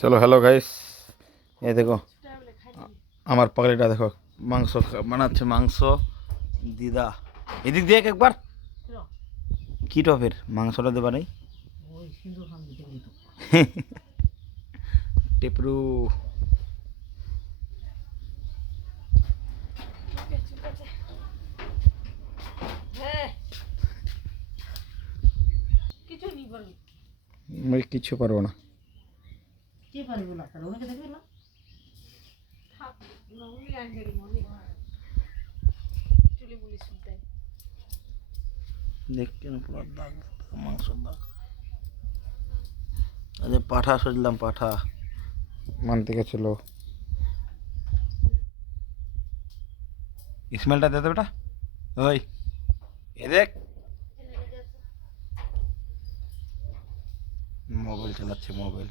চলো hello guys, এই দেখো আমার পাগলিটা দেখো মাংস বানাচ্ছে। মাংস দিদা এদিক দিয়ে একবার কি টপের মাংসটা দেবা নেই টেপরু। আমি কিছু পারবো না। দেখছেন পুরো দাগ মাংস দাগ। আরে পাঠা সজলাম, পাঠা মানতে গেছিল। স্মেলটা দে তো বেটা। ওই এ দেখ মোবাইল চালাচ্ছে মোবাইল।